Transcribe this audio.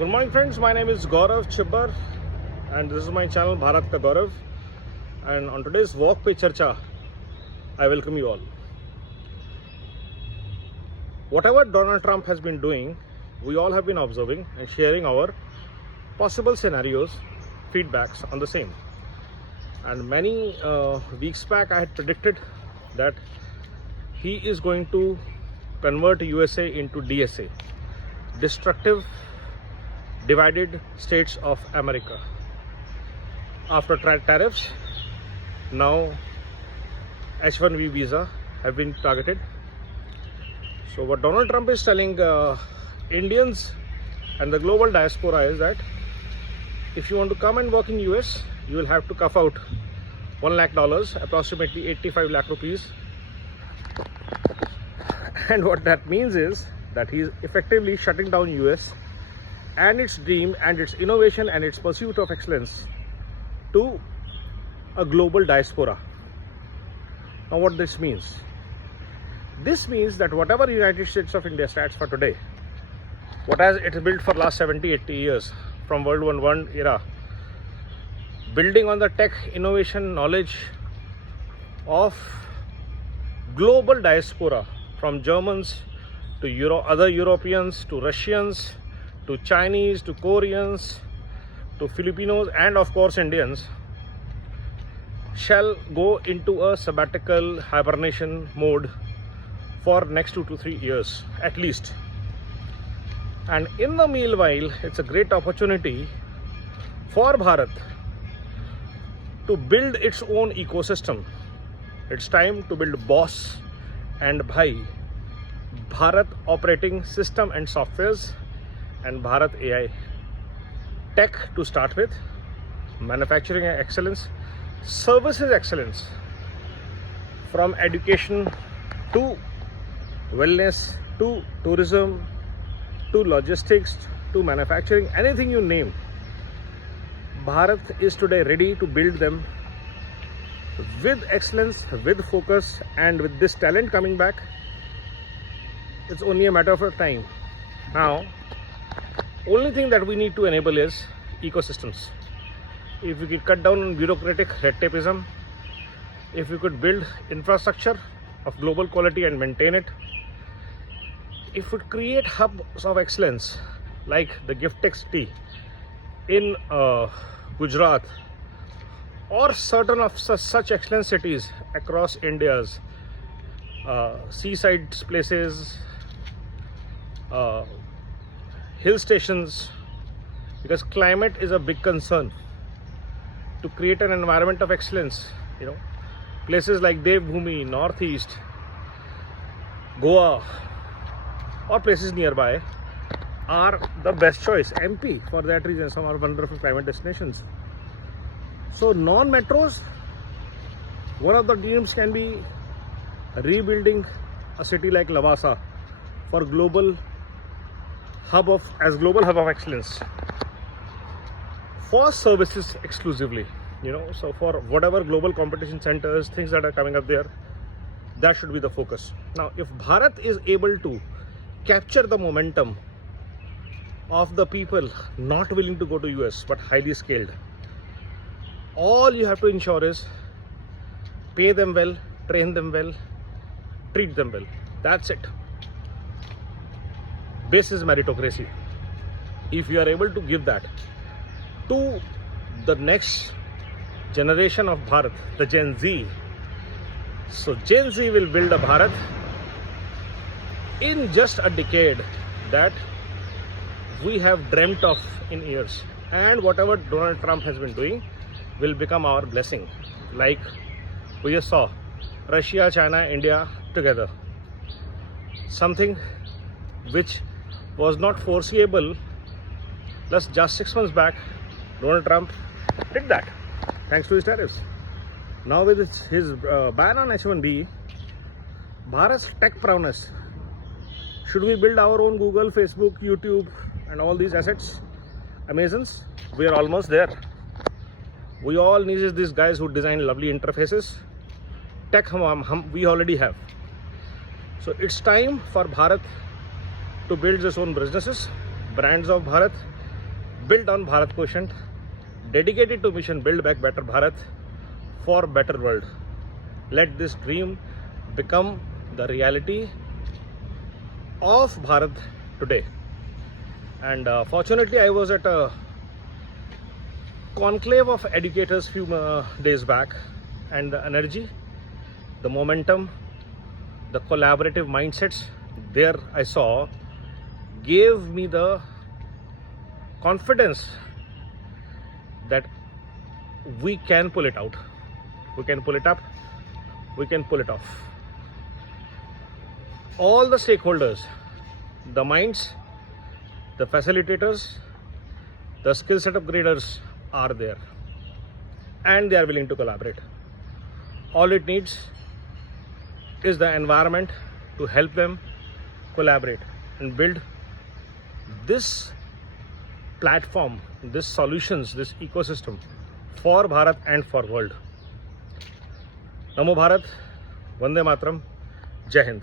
Good morning friends, my name is Gaurav Chibbar and this is my channel Bharat Ka Gaurav, and on today's Walk Pe Charcha I welcome you all. Whatever Donald Trump has been doing, we all have been observing and sharing our possible scenarios, feedbacks on the same. And many weeks back I had predicted that he is going to convert USA into DSA, destructive divided states of America. After tariffs, now H-1B visa have been targeted. So what Donald Trump is telling Indians and the global diaspora is that if you want to come and work in US, you will have to cough out $1 lakh, approximately 85 lakh rupees. And what that means is that he is effectively shutting down US and its dream and its innovation and its pursuit of excellence to a global diaspora. Now what this means? This means that whatever United States of India stands for today, what has it built for last 70-80 years from World War I era, building on the tech, innovation, knowledge of global diaspora, from Germans to other Europeans to Russians to Chinese to Koreans to Filipinos and of course Indians, shall go into a sabbatical hibernation mode for next 2 to 3 years at least. And in the meanwhile, it's a great opportunity for Bharat to build its own ecosystem. It's time to build BOSS and Bhai, Bharat Operating System and Softwares, and Bharat AI. Tech to start with, manufacturing excellence, services excellence, from education to wellness to tourism to logistics to manufacturing, anything you name. Bharat is today ready to build them with excellence, with focus, and with this talent coming back, it's only a matter of time. Now, only thing that we need to enable is ecosystems. If we could cut down on bureaucratic red tapeism, if we could build infrastructure of global quality and maintain it, if we could create hubs of excellence like the Giftex City in Gujarat, or certain of such excellent cities across India's seaside places, hill stations, because climate is a big concern. To create an environment of excellence, places like Devbhoomi, Northeast, Goa, or places nearby are the best choice. MP, for that reason, some are wonderful climate destinations. So non-metros, one of the dreams can be rebuilding a city like Lavasa for global hub of excellence for services exclusively. So for whatever global competition centers, things that are coming up there, that should be the focus. Now, if Bharat is able to capture the momentum of the people not willing to go to US but highly skilled, all you have to ensure is pay them well, train them well, treat them well. That's it. Base is meritocracy. If you are able to give that to the next generation of Bharat, the Gen Z, so Gen Z will build a Bharat in just a decade that we have dreamt of in years. And whatever Donald Trump has been doing will become our blessing. Like we just saw Russia, China, India together. Something which was not foreseeable just 6 months back. Donald Trump did that thanks to his tariffs. Now with his ban on H-1B, Bharat's tech prowess, should we build our own Google, Facebook, YouTube and all these assets, Amazons? We are almost there. We all need these guys who design lovely interfaces. Tech we already have. So it's time for Bharat to build its own businesses, brands of Bharat, built on Bharat Quotient, dedicated to mission Build Back Better Bharat for better world. Let this dream become the reality of Bharat today. And fortunately, I was at a conclave of educators few days back, and the energy, the momentum, the collaborative mindsets there I saw gave me the confidence that we can pull it out, we can pull it up, we can pull it off. All the stakeholders, the minds, the facilitators, the skill set upgraders are there, and they are willing to collaborate. All it needs is the environment to help them collaborate and build this platform, this solutions, this ecosystem for Bharat and for world. Namo Bharat, Vande Mataram, Jai Hind.